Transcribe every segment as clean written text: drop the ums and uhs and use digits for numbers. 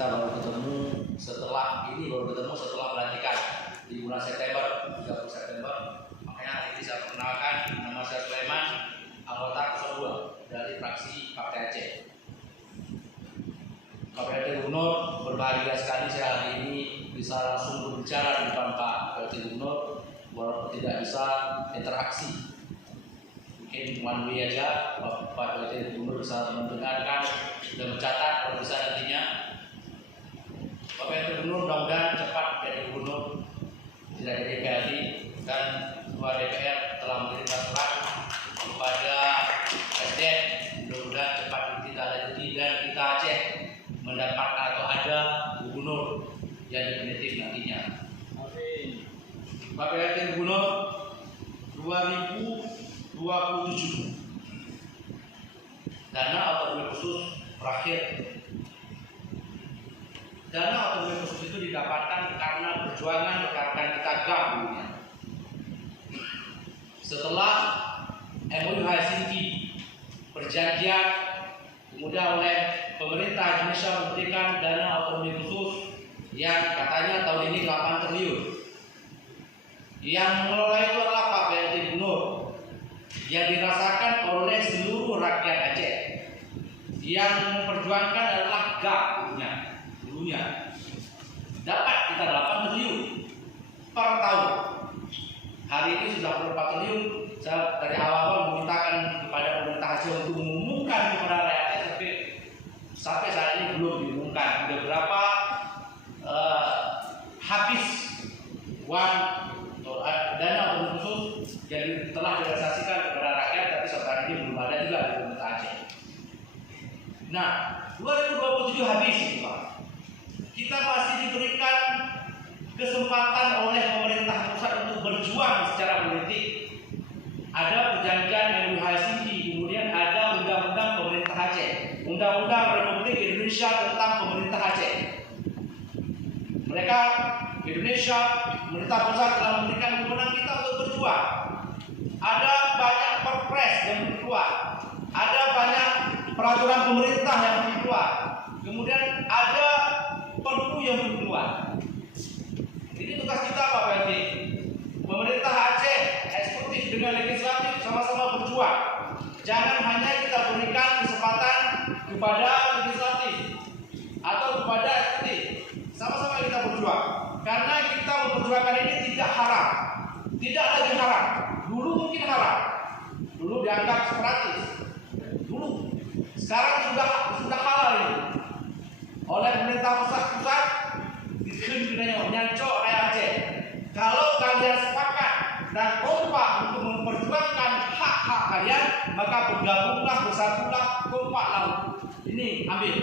kita baru ketemu setelah pelantikan di bulan September, 30 September. Makanya hari ini saya perkenalkan, nama saya Sulaiman, anggota 02 dari fraksi Partai Aceh. PLT Gubernur, berbahagia sekali saya hari ini bisa langsung berbicara di depan Pak PLT Gubernur, walaupun tidak bisa interaksi. Mungkin one way aja Pak PLT Gubernur bisa mendengarkan dan mencatat kalau bisa nantinya. Pak PLT Gubernur mudah-mudahan cepat jadi gubernur, tidak jadi PLT, dan Ketua DPR telah mengirimkan surat kepada Presiden, mudah-mudahan cepat ditindaklanjuti dan kita Aceh mendapatkan atau ada gubernur yang definitif nantinya. Amin. Pak PLT Gubernur 2027 dana otonomi khusus berakhir. Dana otonomi khusus itu didapatkan karena perjuangan rekan-rekan kita gabungnya. Setelah MOU Helsinki, perjanjian kemudian oleh pemerintah Indonesia memberikan dana otonomi khusus yang katanya tahun ini 8 triliun. Yang mengelola itu adalah Pak PLT Gubernur, yang dirasakan oleh seluruh rakyat Aceh. Yang memperjuangkan adalah GAP-nya dulunya. Dapat kita 8 triliun per tahun. Hari ini sudah 4 triliun. Saya dari awal memintakan kepada pemerintah Aceh untuk mengumumkan kepada rakyat Aceh, tapi sampai saat ini belum diumumkan. Sudah berapa habis uang dana otonomi khusus yang telah direalisasikan kepada rakyat, tapi sampai hari ini belum ada juga di pemerintah Aceh. Nah, 2027 habis itu Pak. Kita masih diberikan kesempatan oleh pemerintah pusat untuk berjuang secara politik. Ada perjanjian MOU Helsinki, kemudian ada undang-undang pemerintah Aceh, Undang-Undang Republik Indonesia tentang pemerintah Aceh. Mereka Indonesia, pemerintah pusat telah memberikan kewenangan kita untuk berjuang. Ada banyak perpres yang keluar, ada banyak peraturan pemerintah yang keluar, kemudian ada perpu yang keluar. Ini tugas kita Pak PLT. Pemerintah Aceh, eksekutif dengan legislatif sama-sama berjuang. Jangan hanya kita berikan kesempatan kepada legislatif atau kepada eksekutif. Sama-sama kita berjuang. Karena kita memperjuangkan ini tidak haram. Tidak lagi haram. Dulu mungkin haram. Dulu dianggap separatis. Dulu. Sekarang sudah halal ini. Oleh pemerintah pusat nyancok rakyat Aceh. Kalau kalian sepakat dan kompak untuk memperjuangkan hak-hak kalian, maka bergabunglah, bersatulah, kompak laut. Ini ambil.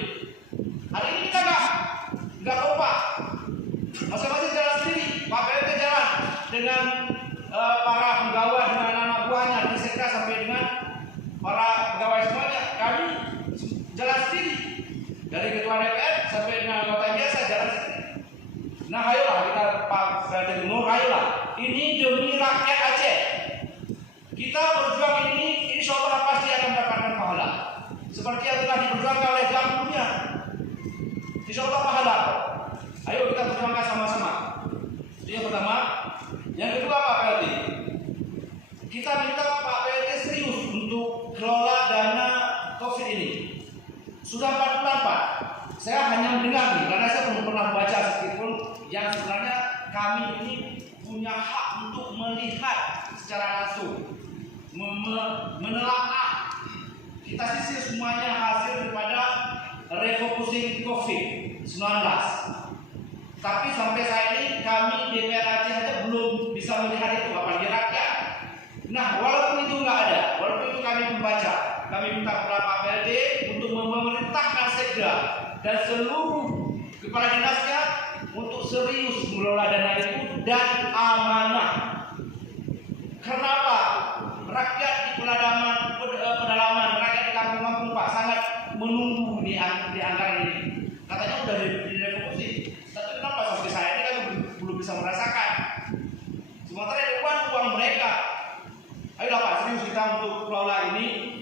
Hari ini kita nggak kompak. Masing-masing jalan sendiri. Pak PLT jalan dengan para pegawai, dengan anak buahnya dari sekda sampai dengan para pegawai semuanya. Kami jalan sendiri. Dari ketua DPR sampai dengan anggota biasa jalan sendiri. Nah, ayolah kita Pak PLT Gubernur, ayolah. Ini demi rakyat Aceh. Kita berjuang ini, insya Allah pasti akan mendapatkan pahala. Seperti yang telah diperjuangkan oleh gabungnya. Insya Allah pahala. Ayo kita perjuangkan sama-sama. Itu yang pertama. Yang kedua Pak PLT, kita minta Pak PLT serius untuk kelola dana COVID ini. Sudah 4 bulan Pak. Saya hanya mendengar nih, karena saya belum pernah baca meskipun yang sebenarnya kami ini punya hak untuk melihat secara langsung, menelaah. Kita sisir semuanya hasil daripada refocusing COVID-19. Tapi sampai saat ini kami DPR Aceh saja belum bisa melihat itu, apalagi rakyat. Nah, walaupun itu nggak ada, walaupun itu kami membaca, kami minta kepada Pak PLT untuk memerintahkan sekda dan seluruh kepala dinasnya untuk serius mengelola dana itu dan amanah. Kenapa? Rakyat di pedalaman, rakyat di kampung-kampung Pak sangat menunggu di anggaran ini. Katanya udah direfokusi, tapi kenapa sampai saya ini kami belum bisa merasakan? Sementara itu uang mereka. Ayolah Pak, serius kita untuk kelola ini.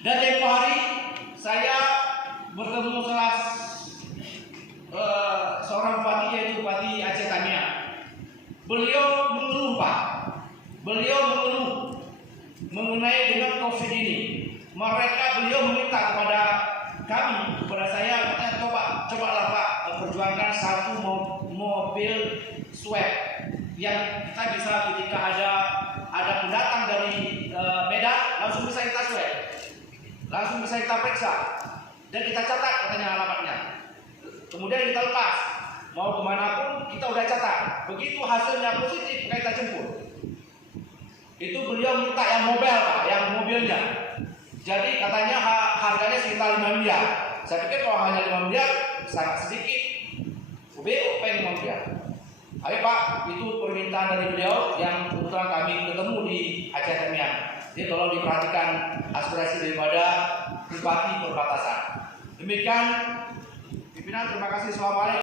Dan tempo hari saya bertemu salah Beliau mengeluh, Pak. Beliau mengeluh mengenai dengan COVID ini. Beliau meminta kepada kami, kepada saya, cobalah Pak, perjuangkan satu mobil swab yang kita bisa ketika ada pendatang dari Medan, langsung bisa kita swab, langsung bisa kita periksa, dan kita catat katanya alamatnya. Kemudian kita lepas, mau kemanapun kita udah catat. Begitu hasilnya positif, kita jemput. Itu beliau minta yang mobil, Pak, yang mobilnya. Jadi katanya harganya sekitar 5 miliar. Saya pikir kalau hanya 5 miliar sangat sedikit. BO pengen 5 miliar. Ayo Pak, itu permintaan dari beliau yang kebetulan kami ketemu di Aceh Temiang. Jadi tolong diperhatikan aspirasi daripada bupati perbatasan. Demikian pimpinan, terima kasih. Assalamualaikum.